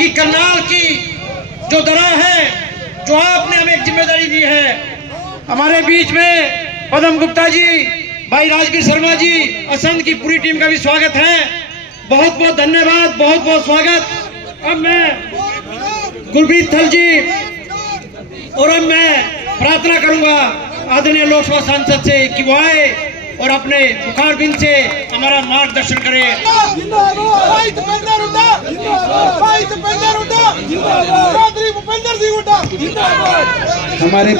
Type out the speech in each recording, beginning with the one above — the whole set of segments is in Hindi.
कि करनाल की जो दरा है, जो आपने हमें एक जिम्मेदारी दी है, हमारे बीच में पदम गुप्ता जी, भाई राजवीर शर्मा जी, असंध की पूरी टीम का भी स्वागत है। बहुत बहुत धन्यवाद, बहुत बहुत स्वागत। अब मैं गुरप्रीत थल जी और अब मैं प्रार्थना करूंगा आदरणीय लोकसभा सांसद से कि वो आए और अपने मुखारबिंद से हमारा मार्गदर्शन करे। हमारे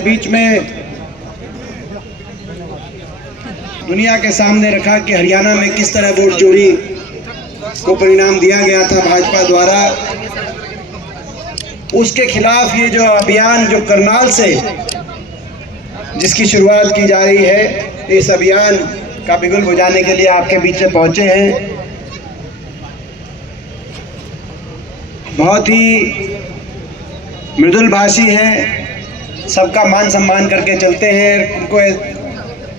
बीच में दुनिया के सामने रखा कि हरियाणा में किस तरह वोट चोरी को परिणाम दिया गया था भाजपा द्वारा। उसके खिलाफ ये जो अभियान जो करनाल से जिसकी शुरुआत की जा रही है, इस अभियान का बिगुल बजाने के लिए आपके बीच में पहुंचे हैं। बहुत ही मृदुल भाषी हैं, सबका मान सम्मान करके चलते हैं। उनको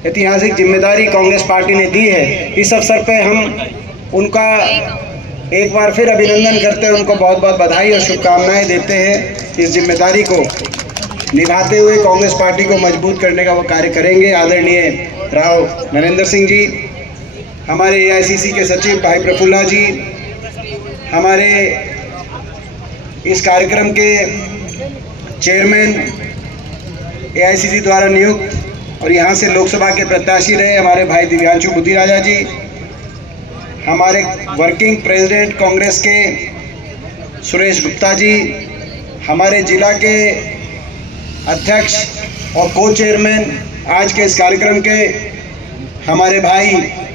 ऐतिहासिक जिम्मेदारी कांग्रेस पार्टी ने दी है। इस अवसर पे हम उनका एक बार फिर अभिनंदन करते हैं, उनको बहुत बहुत बधाई और शुभकामनाएं देते हैं। इस जिम्मेदारी को निभाते हुए कांग्रेस पार्टी को मजबूत करने का वो कार्य करेंगे। आदरणीय राव नरेंद्र सिंह जी, हमारे एआईसीसी के सचिव भाई प्रफुल्ला जी, हमारे इस कार्यक्रम के चेयरमैन एआईसीसी द्वारा नियुक्त और यहाँ से लोकसभा के प्रत्याशी रहे हमारे भाई दिव्यांशु बुद्धिराजा जी, हमारे वर्किंग प्रेसिडेंट कांग्रेस के सुरेश गुप्ता जी, हमारे जिला के अध्यक्ष और को चेयरमैन आज के इस कार्यक्रम के हमारे भाई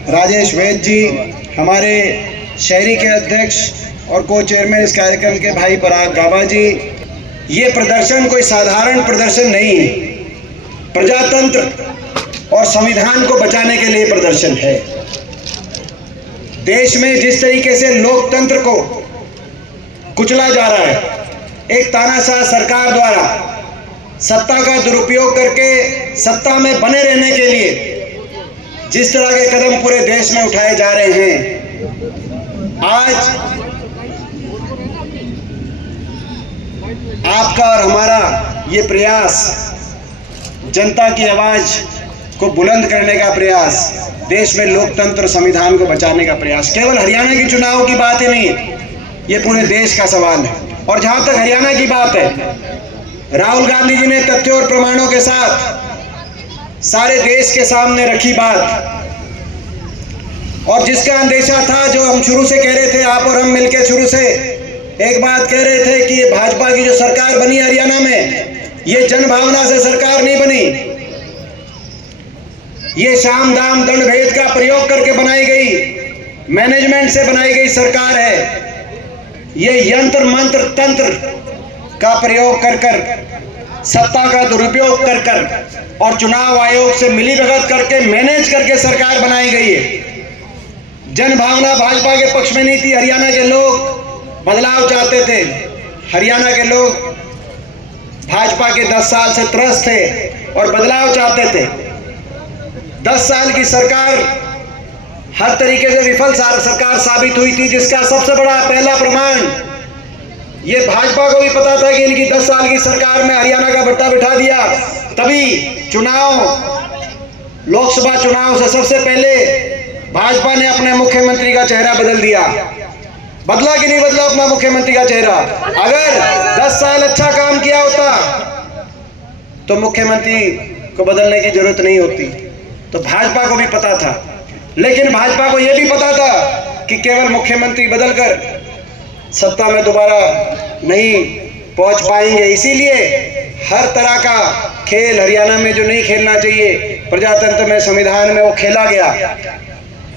राजेश वैद जी, हमारे शहरी के अध्यक्ष और को चेयरमैन इस कार्यक्रम के भाई पराग गाबा जी। ये प्रदर्शन कोई साधारण प्रदर्शन नहीं है, प्रजातंत्र और संविधान को बचाने के लिए प्रदर्शन है। देश में जिस तरीके से लोकतंत्र को कुचला जा रहा है, एक तानाशाह सरकार द्वारा सत्ता का दुरुपयोग करके सत्ता में बने रहने के लिए जिस तरह के कदम पूरे देश में उठाए जा रहे हैं, आज आपका और हमारा ये प्रयास, जनता की आवाज को बुलंद करने का प्रयास, देश में लोकतंत्र और संविधान को बचाने का प्रयास, केवल हरियाणा के चुनाव की बात ही नहीं है, ये पूरे देश का सवाल है। और जहां तक हरियाणा की बात है, राहुल गांधी जी ने तथ्यों और प्रमाणों के साथ सारे देश के सामने रखी बात, और जिसका अंदेशा था, जो हम शुरू से कह रहे थे, आप और हम मिलकर शुरू से एक बात कह रहे थे कि ये भाजपा की जो सरकार बनी हरियाणा में, ये जनभावना से सरकार नहीं बनी, ये शाम दाम दंड भेद का प्रयोग करके बनाई गई, मैनेजमेंट से बनाई गई सरकार है। ये यंत्र मंत्र तंत्र का प्रयोग कर कर, सत्ता का दुरुपयोग कर कर और चुनाव आयोग से मिलीभगत करके मैनेज करके सरकार बनाई गई है। जनभावना भाजपा के पक्ष में नहीं थी। हरियाणा के लोग बदलाव चाहते थे, हरियाणा के लोग भाजपा के 10 साल से त्रस्त थे और बदलाव चाहते थे। 10 साल की सरकार हर तरीके से विफल सरकार साबित हुई थी, जिसका सबसे बड़ा पहला प्रमाण ये भाजपा को भी पता था कि इनकी 10 साल की सरकार में हरियाणा का बट्टा बिठा दिया, तभी चुनाव, लोकसभा चुनाव से सबसे पहले भाजपा ने अपने मुख्यमंत्री का चेहरा बदल दिया। बदला कि नहीं बदला अपना मुख्यमंत्री का चेहरा? अगर 10 साल अच्छा काम किया होता तो मुख्यमंत्री को बदलने की जरूरत नहीं होती। तो भाजपा को भी पता था, लेकिन भाजपा को यह भी पता था कि केवल मुख्यमंत्री बदलकर सत्ता में दोबारा नहीं पहुंच पाएंगे। इसीलिए हर तरह का खेल हरियाणा में जो नहीं खेलना चाहिए, प्रजातंत्र में, संविधान में, वो खेला गया।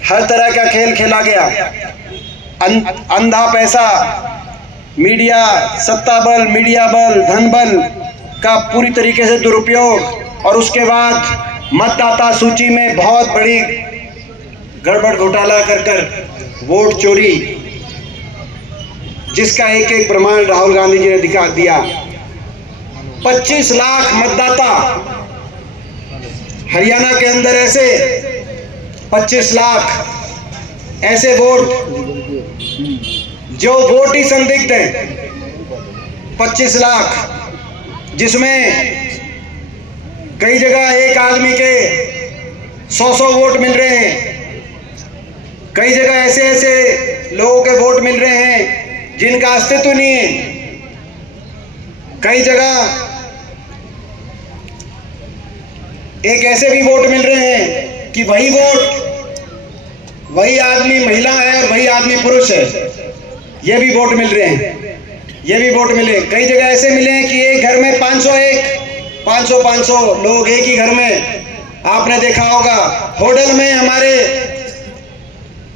हर तरह का खेल खेला गया। अंधा पैसा, मीडिया, सत्ता बल, मीडिया बल, धन बल का पूरी तरीके से दुरुपयोग, और उसके बाद मतदाता सूची में बहुत बड़ी गड़बड़ घोटाला कर कर वोट चोरी, जिसका एक एक प्रमाण राहुल गांधी जी ने दिखा दिया। 25 लाख मतदाता हरियाणा के अंदर, ऐसे 25 लाख ऐसे वोट जो वोट ही संदिग्ध हैं, 25 लाख, जिसमें कई जगह एक आदमी के 100 वोट मिल रहे हैं, कई जगह ऐसे ऐसे लोगों के वोट मिल रहे हैं जिनका अस्तित्व नहीं है, कई जगह एक ऐसे भी वोट मिल रहे हैं कि वही वोट वही आदमी महिला है और वही आदमी पुरुष है, ये भी वोट मिल रहे हैं, ये भी वोट मिले। कई जगह ऐसे मिले हैं कि एक घर में 500 लोग एक ही घर में। आपने देखा होगा होडल में हमारे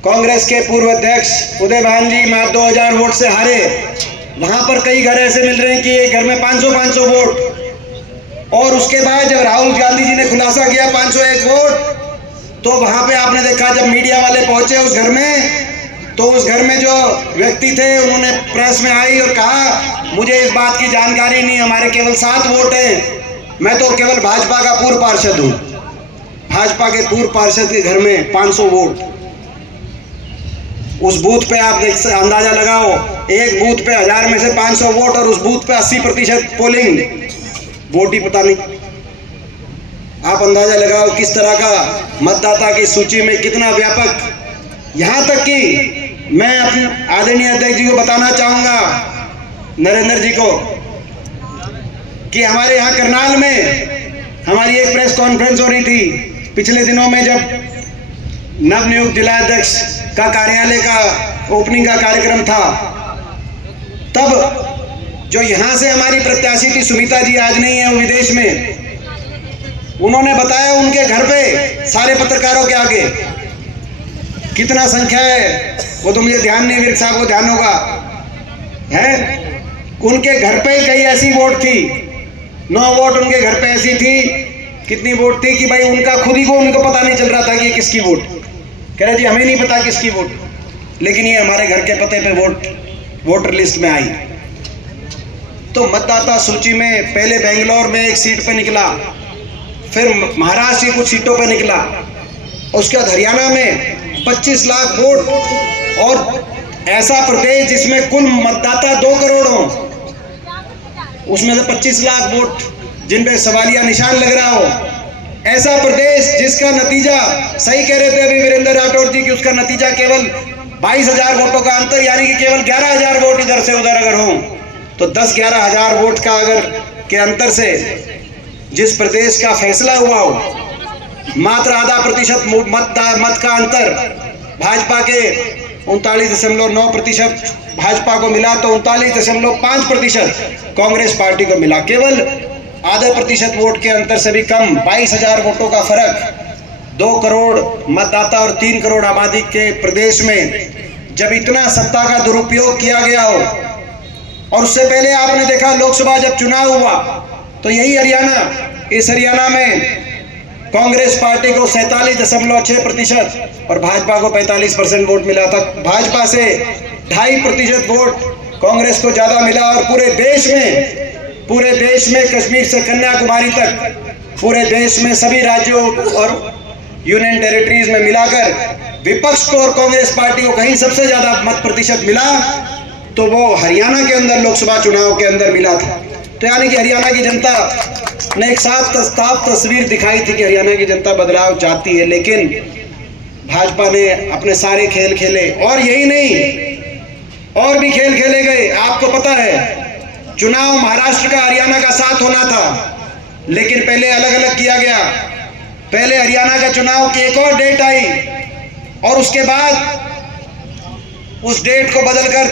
कांग्रेस के पूर्व अध्यक्ष उदय भान जी मात्र 2000 वोट से हारे, वहां पर कई घर ऐसे मिल रहे हैं कि एक घर में 500 वोट। और उसके बाद जब राहुल गांधी जी ने खुलासा किया 501 वोट, तो वहां पे आपने देखा जब मीडिया वाले पहुंचे उस घर में, तो उस घर में जो व्यक्ति थे उन्होंने प्रेस में आई और कहा मुझे इस बात की जानकारी नहीं, हमारे केवल 7 वोट हैं, मैं तो केवल भाजपा का पूर्व पार्षद हूं। भाजपा के पूर्व पार्षद के घर में 500 वोट। उस बूथ पे आप देख अंदाजा लगाओ, एक बूथ पे 1000 में से 500 वोट और उस बूथ पे 80% पोलिंग वोट ही पता नहीं। आप अंदाजा लगाओ किस तरह का मतदाता की सूची में कितना व्यापक। यहां तक कि मैं अपने आदरणीय अध्यक्ष जी को बताना चाहूंगा, नरेंद्र जी को, कि हमारे यहाँ करनाल में हमारी एक प्रेस कॉन्फ्रेंस हो रही थी पिछले दिनों में, जब नवनियुक्त जिलाध्यक्ष का कार्यालय का ओपनिंग का कार्यक्रम था, तब जो यहां से हमारी प्रत्याशी थी सुमिता जी, आज नहीं है वो विदेश में, उन्होंने बताया उनके घर पे सारे पत्रकारों के आगे कितना संख्या है वो तो मुझे ध्यान नहीं, विर्क साहब को ध्यान होगा, है उनके घर पे कई ऐसी वोट थी, 9 वोट उनके घर पे ऐसी थी, कितनी वोट थी कि भाई उनका खुद ही को उनको पता नहीं चल रहा था कि ये किसकी वोट। कह रहे जी हमें नहीं पता किसकी वोट, लेकिन ये हमारे घर के पते पे वोट वोटर लिस्ट में आई। तो मतदाता सूची में पहले बेंगलोर में एक सीट पे निकला, फिर महाराष्ट्र की कुछ सीटों पे निकला, उसके बाद हरियाणा में 25 लाख वोट, और ऐसा प्रदेश जिसमें कुल मतदाता 2 करोड़ हो, उसमें से 25 लाख वोट जिन पे सवालिया निशान लग रहा हो, ऐसा प्रदेश जिसका नतीजा, सही कह रहे थे अभी वीरेंद्र राठौर जी, कि उसका नतीजा केवल 22,000 वोटों का अंतर, यानी कि केवल 11,000 वोट इधर से उधर अगर हो, तो 10-11 हजार वोट का अगर के अंतर से जिस प्रदेश का फैसला हुआ हो, मात्र आधा प्रतिशत मत का अंतर भाजपा के 39.9% भाजपा को मिला, तो 39.5% कांग्रेस पार्टी को मिला। केवल आधे प्रतिशत वोट के अंतर से भी कम, 22,000 वोटों का फर्क 2 करोड़ मतदाता और 3 करोड़ आबादी के प्रदेश में जब इतना सत्ता का दुरुपयोग किया गया हो। और उससे पहले आपने देखा लोकसभा जब चुनाव हुआ तो यही हरियाणा, इस हरियाणा में कांग्रेस पार्टी को 47.6% और भाजपा को 45% वोट मिला था। भाजपा से 2.5% वोट कांग्रेस को ज्यादा मिला। और पूरे देश में कश्मीर से कन्याकुमारी तक पूरे देश में सभी राज्यों और यूनियन टेरिटरीज में मिलाकर विपक्ष को और कांग्रेस पार्टी को कहीं सबसे ज्यादा मत प्रतिशत मिला, तो वो हरियाणा के अंदर लोकसभा चुनाव के अंदर मिला था। तो यानी कि हरियाणा की जनता ने एक साफ तस्वीर दिखाई थी कि हरियाणा की जनता बदलाव चाहती है, लेकिन भाजपा ने अपने सारे खेल खेले। और यही नहीं, और भी खेल खेले गए। आपको पता है चुनाव महाराष्ट्र का हरियाणा का साथ होना था, लेकिन पहले अलग अलग किया गया। पहले हरियाणा का चुनाव की एक और डेट आई और उसके बाद उस डेट को बदलकर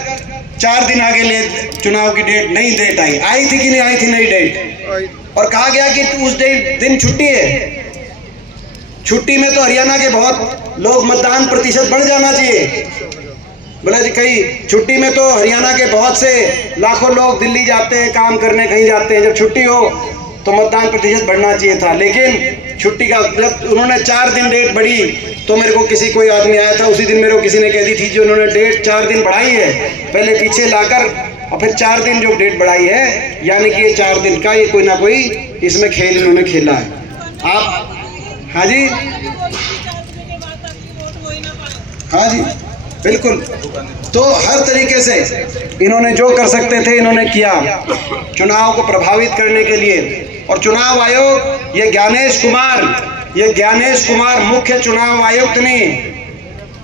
4 दिन आगे ले चुनाव की डेट, नई डेट आई थी कि नहीं आई थी नई डेट, और कहा गया कि उस दिन छुट्टी है। छुट्टी में तो हरियाणा के बहुत लोग मतदान प्रतिशत बढ़ जाना चाहिए। बोला जी कहीं छुट्टी में तो हरियाणा के बहुत से लाखों लोग दिल्ली जाते हैं, काम करने कहीं जाते हैं, जब छुट्टी हो तो मतदान प्रतिशत बढ़ना चाहिए था। लेकिन छुट्टी का जब उन्होंने 4 दिन डेट बढ़ी तो मेरे को कोई आदमी आया था, उसी दिन मेरे को किसी ने कह दी थी जो उन्होंने डेट 4 दिन बढ़ाई है, पहले पीछे लाकर और फिर 4 दिन जो डेट बढ़ाई है, यानी कि ये 4 दिन का ये कोई ना कोई इसमें खेल इन्होंने खेला है। आप हाँ जी, हाँ जी। बिल्कुल। तो हर तरीके से इन्होंने जो कर सकते थे इन्होंने किया चुनाव को प्रभावित करने के लिए। और चुनाव आयोग ये ज्ञानेश कुमार मुख्य चुनाव आयुक्त नहीं,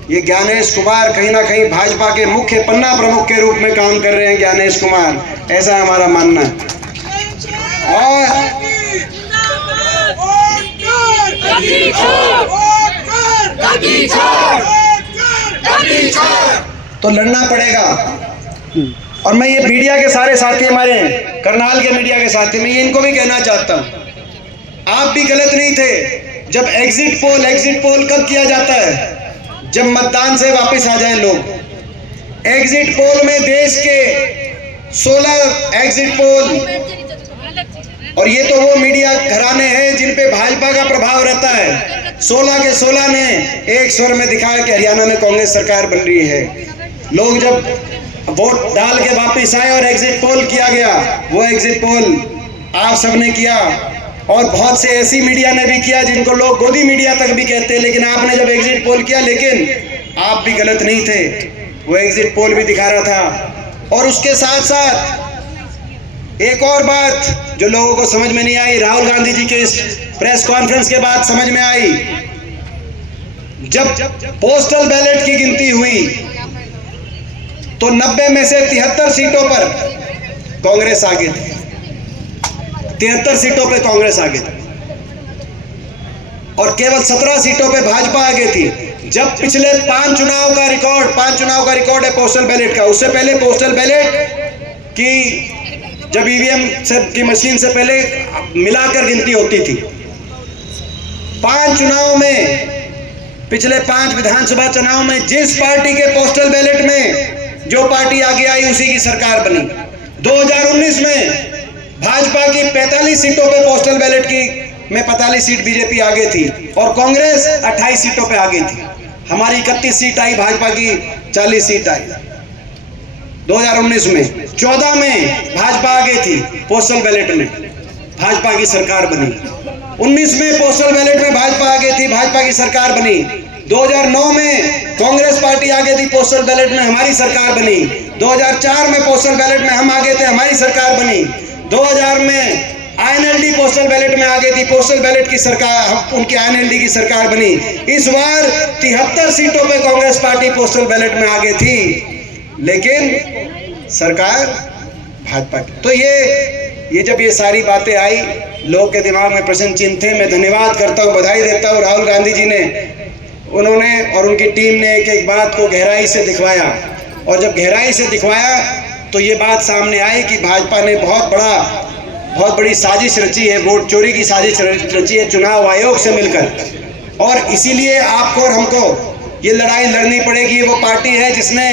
ये ज्ञानेश कुमार कहीं ना कहीं भाजपा के मुख्य पन्ना प्रमुख के रूप में काम कर रहे हैं ज्ञानेश कुमार, ऐसा है हमारा मानना है। और तो लड़ना पड़ेगा। और मैं ये मीडिया के सारे साथी हमारे करनाल के मीडिया के साथी, मैं ये इनको भी कहना चाहता हूँ, आप भी गलत नहीं थे। जब एग्जिट पोल कब किया जाता है? जब मतदान से वापस आ जाए लोग। एग्जिट पोल में देश के 16 एग्जिट पोल, और ये तो वो मीडिया घराने हैं जिन पे भाजपा का प्रभाव रहता है। 16 के 16 ने एक स्वर में दिखाया कि हरियाणा में कांग्रेस सरकार बन रही है। लोग जब वोट डाल के वापस आए और एग्जिट पोल किया गया, वो एग्जिट पोल आप सबने किया और बहुत से ऐसी मीडिया ने भी किया जिनको लोग गोदी मीडिया तक भी कहते हैं। लेकिन आपने जब एग्जिट पोल किया, लेकिन आप भी गलत नहीं थे, वो एग्जिट पोल भी दिखा रहा था। और उसके साथ साथ एक और बात जो लोगों को समझ में नहीं आई, राहुल गांधी जी के इस प्रेस कॉन्फ्रेंस के बाद समझ में आई। जब पोस्टल बैलेट की गिनती हुई तो 90 में से 73 सीटों पर कांग्रेस आगे थी। 73 सीटों पे कांग्रेस आगे थी और केवल 17 सीटों पे भाजपा आगे थी। जब पिछले 5 चुनाव का रिकॉर्ड है पोस्टल बैलेट का, उससे पहले पोस्टल बैलेट की जब ईवीएम की मशीन से पहले मिलाकर गिनती होती थी, 5 चुनाव में, पिछले 5 विधानसभा चुनाव में जिस पार्टी के पोस्टल बैलेट में जो पार्टी आगे आई उसी की सरकार बनी। 2019 में भाजपा की 45 सीटों पे पोस्टल बैलेट की में 45 सीट बीजेपी आगे थी और कांग्रेस 28 सीटों पे आगे थी। हमारी 31 सीट आई, भाजपा की 40 सीट आई 2019 में। 14 में भाजपा आगे थी पोस्टल बैलेट में, भाजपा की सरकार बनी। 19 में पोस्टल बैलेट में भाजपा आगे थी, भाजपा की सरकार बनी। 2009 में कांग्रेस पार्टी आगे थी पोस्टल बैलेट में, हमारी सरकार बनी। 2004 में पोस्टल बैलेट में हम आगे थे, हमारी सरकार बनी। 2000 में आईएनएलडी पोस्टल बैलेट में आगे थी, पोस्टल बैलेट की सरकार, उनकी आईएनएलडी की सरकार बनी। इस बार 73 सीटों पे कांग्रेस पार्टी पोस्टल बैलेट में आगे थी, लेकिन सरकार भाजपा की। तो ये जब ये सारी बातें आई, लोग के दिमाग में प्रश्न चिन्ह थे। मैं धन्यवाद करता हूँ, बधाई देता हूँ राहुल गांधी जी ने, उन्होंने और उनकी टीम ने एक बात को गहराई से दिखवाया। और जब गहराई से दिखवाया तो ये बात सामने आई कि भाजपा ने बहुत बड़ी साजिश रची है, वोट चोरी की साजिश रची है चुनाव आयोग से मिलकर। और इसीलिए आपको और हमको ये लड़ाई लड़नी पड़ेगी। वो पार्टी है जिसने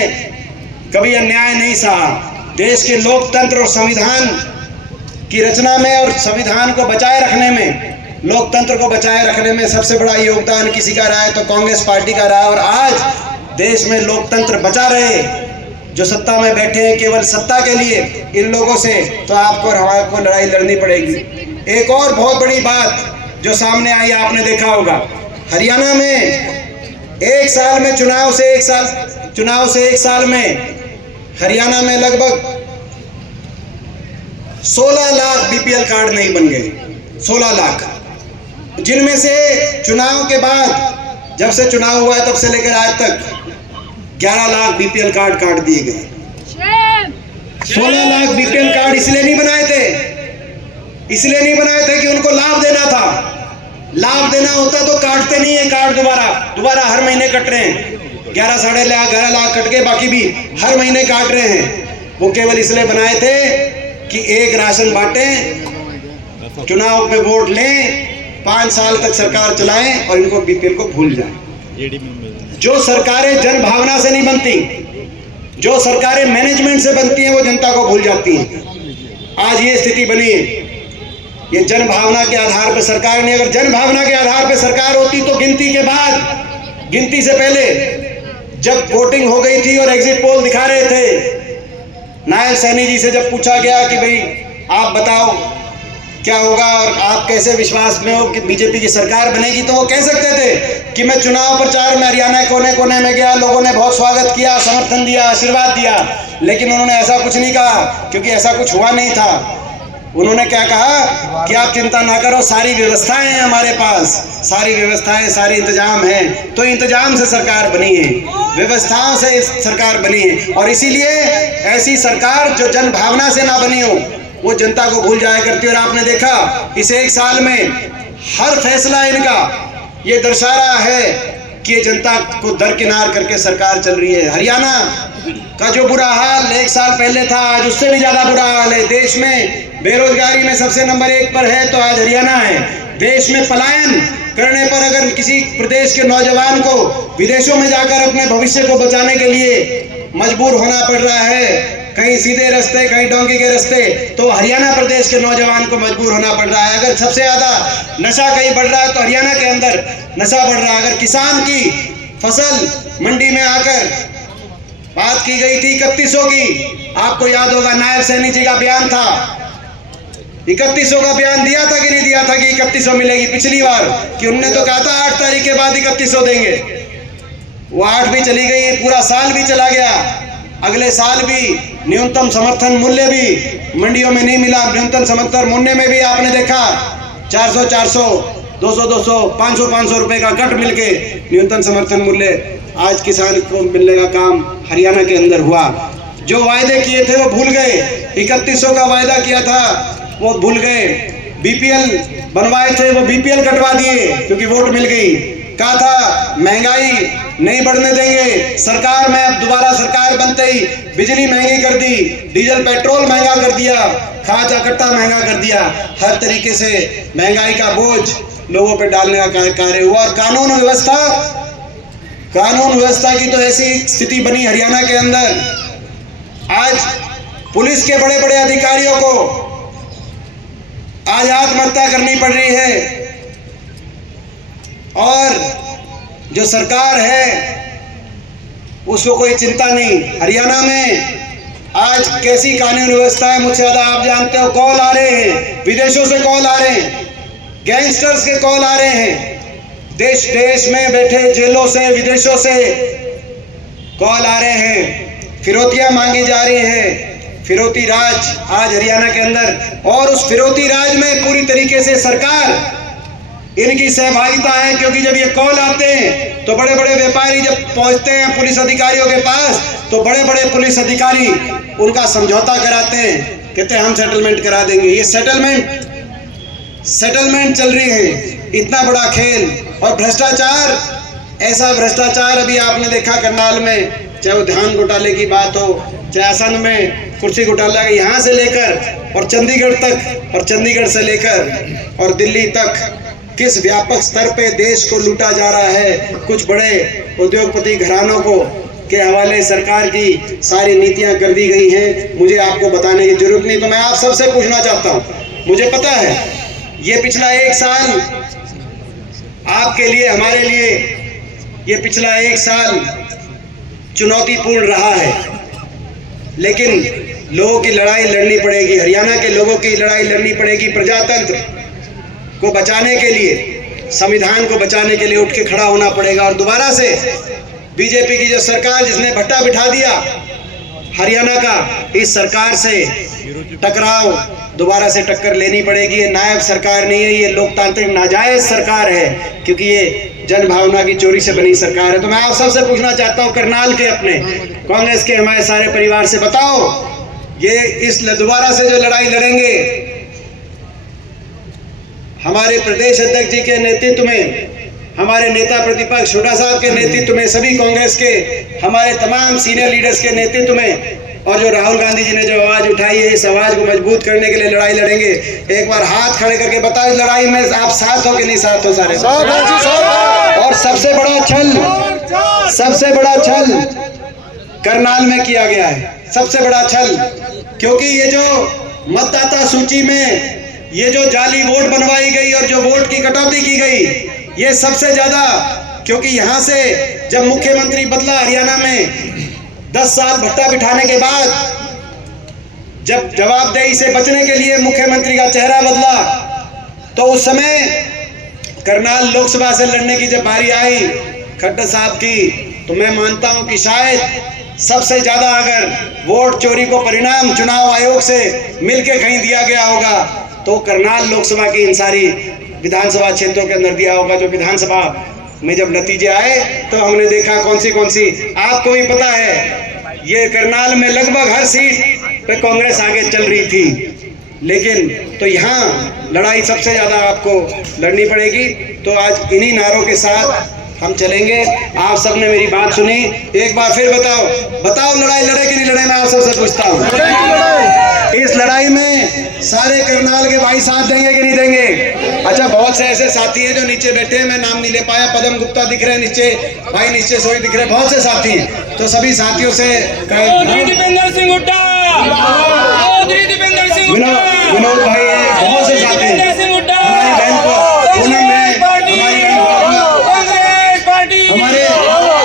कभी अन्याय नहीं सहा। देश के लोकतंत्र और संविधान की रचना में और संविधान को बचाए रखने में, लोकतंत्र को बचाए रखने में सबसे बड़ा योगदान किसी का रहा है तो कांग्रेस पार्टी का रहा है। और आज देश में लोकतंत्र बचा रहे जो सत्ता में बैठे हैं केवल सत्ता के लिए, इन लोगों से तो आपको और हमारे को लड़ाई लड़नी पड़ेगी। एक और बहुत बड़ी बात जो सामने आई, आपने देखा होगा, हरियाणा में एक साल में चुनाव से एक साल में हरियाणा में लगभग 16 लाख बीपीएल कार्ड नहीं बन गए। 16 लाख, जिनमें से चुनाव के बाद, जब से चुनाव हुआ है तब से लेकर आज तक 11 लाख बीपीएल कार्ड काट दिए गए। 16 लाख बीपीएल कार्ड इसलिए नहीं बनाए थे कि उनको लाभ देना था। लाभ देना होता तो काटते नहीं है कार्ड, दोबारा हर महीने कट रहे हैं। 11 साढ़े लाख 11 लाख कट के बाकी भी हर महीने काट रहे हैं। वो केवल इसलिए बनाए थे कि एक राशन बांटें, चुनाव पे वोट लें, 5 साल तक सरकार चलाएं और इनको बीपीएल को भूल जाएं। जो सरकारें जन भावना से नहीं बनती, जो सरकारें मैनेजमेंट से बनती हैं, वो जनता को भूल जाती हैं। आज ये स्थिति बनी है। ये जन भावना के आधार पर सरकार नहीं, अगर जन भावना के आधार पर सरकार होती तो गिनती के बाद, गिनती से पहले जब वोटिंग हो गई थी और एग्जिट पोल दिखा रहे थे, नायब सैनी जी से जब पूछा गया कि भाई आप बताओ क्या होगा और आप कैसे विश्वास में हो कि बीजेपी की सरकार बनेगी। तो वो कह सकते थे कि मैं चुनाव प्रचार में हरियाणा कोने कोने में गया, लोगों ने बहुत स्वागत किया, समर्थन दिया, आशीर्वाद दिया, लेकिन उन्होंने ऐसा कुछ नहीं कहा, क्योंकि ऐसा कुछ हुआ नहीं था। उन्होंने क्या कहा कि आप चिंता ना करो, सारी व्यवस्थाएं हैं हमारे पास, सारी व्यवस्थाएं, सारे इंतजाम हैं। तो इंतजाम से सरकार बनी है, व्यवस्थाओं से सरकार बनी है, और इसीलिए ऐसी सरकार जो जन भावना से ना बनी हो वो जनता को भूल जाया करती है। और आपने देखा इस एक साल में हर फैसला इनका ये दर्शा रहा है कि ये जनता को दरकिनार करके सरकार चल रही है। हरियाणा का जो बुरा हाल एक साल पहले था, आज उससे भी ज्यादा बुरा हाल है। देश में बेरोजगारी में सबसे नंबर 1 पर है तो आज हरियाणा है। देश में पलायन करने पर अगर किसी प्रदेश के नौजवान को विदेशों में जाकर अपने भविष्य को बचाने के लिए मजबूर होना पड़ रहा है, कहीं सीधे रास्ते, कहीं डोंगी के रास्ते, तो हरियाणा प्रदेश के नौजवान को मजबूर होना पड़ रहा है। अगर सबसे ज्यादा नशा कहीं बढ़ रहा है तो हरियाणा के अंदर नशा बढ़ रहा है। अगर किसान की फसल मंडी में आकर बात की गई थी 3100 की, आपको याद होगा नायब सैनी जी का बयान था, 3100 का बयान दिया था कि नहीं दिया था कि 3100 मिलेगी पिछली बार, कि उन्होंने तो कहा था 8 तारीख के बाद 3100 देंगे। वो 8 भी चली गई, पूरा साल भी चला गया, अगले साल भी न्यूनतम समर्थन मूल्य भी मंडियों में नहीं मिला। न्यूनतम समर्थन मूल्य में भी आपने देखा 400, 200, 500 रुपए का कट मिलके न्यूनतम समर्थन मूल्य आज किसान को मिलने का काम हरियाणा के अंदर हुआ। जो वायदे किए थे वो भूल गए, 3100 का वायदा किया था वो भूल गए। बीपीएल बनवाए थे वो बीपीएल कटवा दिए क्योंकि वोट मिल गई। कहा था महंगाई नहीं बढ़ने देंगे सरकार में, अब दोबारा सरकार बनते ही बिजली महंगी कर दी, डीजल पेट्रोल महंगा कर दिया, खाद कट्टा महंगा कर दिया, हर तरीके से महंगाई का बोझ लोगों पे डालने का कार्य हुआ। और कानून व्यवस्था की तो ऐसी स्थिति बनी हरियाणा के अंदर, आज पुलिस के बड़े बड़े अधिकारियों को आज आत्महत्या करनी पड़ रही है। और जो सरकार है उसको कोई चिंता नहीं। हरियाणा में आज कैसी कानून व्यवस्था है मुझसे ज्यादा आप जानते हो। कॉल आ रहे हैं, विदेशों से कॉल आ रहे हैं, गैंगस्टर्स के कॉल आ रहे हैं, देश में बैठे जेलों से, विदेशों से कॉल आ रहे हैं, फिरौतियां मांगी जा रही हैं। फिरौती राज आज हरियाणा के अंदर, और उस फिरौती राज में पूरी तरीके से सरकार इनकी सहभागिता है, क्योंकि जब ये कॉल आते हैं तो बड़े बड़े व्यापारी जब पहुंचते हैं पुलिस अधिकारियों के पास तो बड़े बड़े पुलिस अधिकारी उनका समझौता कराते हैं, कहते हैं हम सेटलमेंट करा देंगे। ये सेटलमेंट चल रही है, इतना बड़ा खेल। और भ्रष्टाचार, ऐसा भ्रष्टाचार अभी आपने देखा करनाल में, चाहे वो धान घोटाले की बात हो, चाहे असम में कुर्सी घोटाला, यहाँ से लेकर और चंडीगढ़ तक, और चंडीगढ़ से लेकर और दिल्ली तक किस व्यापक स्तर पे देश को लूटा जा रहा है। कुछ बड़े उद्योगपति घरानों को के हवाले सरकार की सारी नीतियां कर दी गई हैं, मुझे आपको बताने की जरूरत नहीं। तो मैं आप सबसे पूछना चाहता हूं, मुझे पता है ये पिछला 1 साल आपके लिए, हमारे लिए ये पिछला 1 साल चुनौतीपूर्ण रहा है, लेकिन लोगों की लड़ाई लड़नी पड़ेगी, हरियाणा के लोगों की लड़ाई लड़नी पड़ेगी। प्रजातंत्र को बचाने के लिए, संविधान को बचाने के लिए उठ के खड़ा होना पड़ेगा। और दोबारा से बीजेपी की जो सरकार जिसने भट्टा बिठा दिया हरियाणा का, इस सरकार से टकराव, दोबारा से टक्कर लेनी पड़ेगी। ये नायब सरकार नहीं है, ये लोकतांत्रिक नाजायज सरकार है, क्योंकि ये जन भावना की चोरी से बनी सरकार है। तो मैं आप सबसे पूछना चाहता हूँ, करनाल के अपने कांग्रेस के हमारे सारे परिवार से बताओ, ये इस दोबारा से जो लड़ाई लड़ेंगे हमारे प्रदेश अध्यक्ष जी के नेतृत्व में, हमारे नेता प्रतिपक्ष हुड्डा साहब के नेतृत्व में, सभी कांग्रेस के हमारे तमाम सीनियर लीडर्स के नेतृत्व में, और जो राहुल गांधी जी ने जो आवाज उठाई है, इस आवाज को मजबूत करने के लिए लड़ाई लड़ेंगे। एक बार हाथ खड़े करके बताओ, इस लड़ाई में आप साथ हो कि नहीं साथ हो? सारे। और सबसे बड़ा छल करनाल में किया गया है, सबसे बड़ा छल, क्योंकि ये जो मतदाता सूची में ये जो जाली वोट बनवाई गई और जो वोट की कटौती की गई, ये सबसे ज्यादा, क्योंकि यहां से जब मुख्यमंत्री बदला हरियाणा में 10 साल भट्टा बिठाने के बाद, जब जवाबदेही से बचने के लिए मुख्यमंत्री का चेहरा बदला, तो उस समय करनाल लोकसभा से लड़ने की जब बारी आई खट्टर साहब की, तो मैं मानता हूं कि शायद सबसे ज्यादा अगर वोट चोरी को परिणाम चुनाव आयोग से मिलके कहीं दिया गया होगा तो करनाल लोकसभा की इन सारी विधानसभा क्षेत्रों के अंदर दिया होगा। जो विधानसभा में जब नतीजे आए तो हमने देखा कौन सी आपको भी पता है, ये करनाल में लगभग हर सीट पे कांग्रेस आगे चल रही थी, लेकिन तो यहाँ लड़ाई सबसे ज्यादा आपको लड़नी पड़ेगी। तो आज इन्हीं नारों के साथ हम चलेंगे। आप सबने मेरी बात सुनी, एक बार फिर बताओ लड़ाई लड़े कि नहीं लड़े? मैं आप सबसे पूछता हूँ, इस लड़ाई में सारे करनाल के भाई साथ देंगे कि नहीं देंगे? अच्छा, बहुत से ऐसे साथी हैं जो नीचे बैठे हैं, मैं नाम नहीं ले पाया, पदम गुप्ता दिख रहे हैं नीचे, भाई निश्चय सोई दिख रहे हैं, बहुत से साथी हैं। तो सभी साथियों से दीपेंद्र सिंह हुड्डा, दीपेंद्र सिंह हुड्डा, विनोद भाई हैं, बहुत से साथी हैं, हमारी बहन को पूनम में, हमारे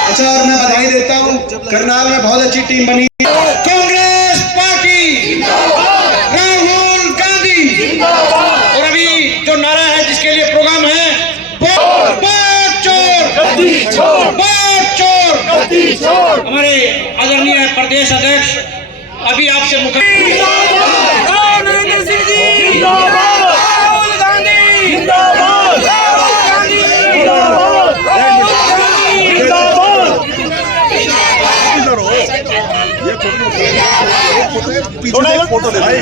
अच्छा, और मैं बधाई देता हूँ, करनाल में बहुत अच्छी टीम बनी। कांग्रेस पार्टी, राहुल गांधी, और अभी जो नारा है जिसके लिए प्रोग्राम है, वोट चोर, वोट चोर। हमारे आदरणीय प्रदेश अध्यक्ष अभी आपसे नरेंद्र सिंह जी, राहुल गांधी, पीछे फोटो ले भाई।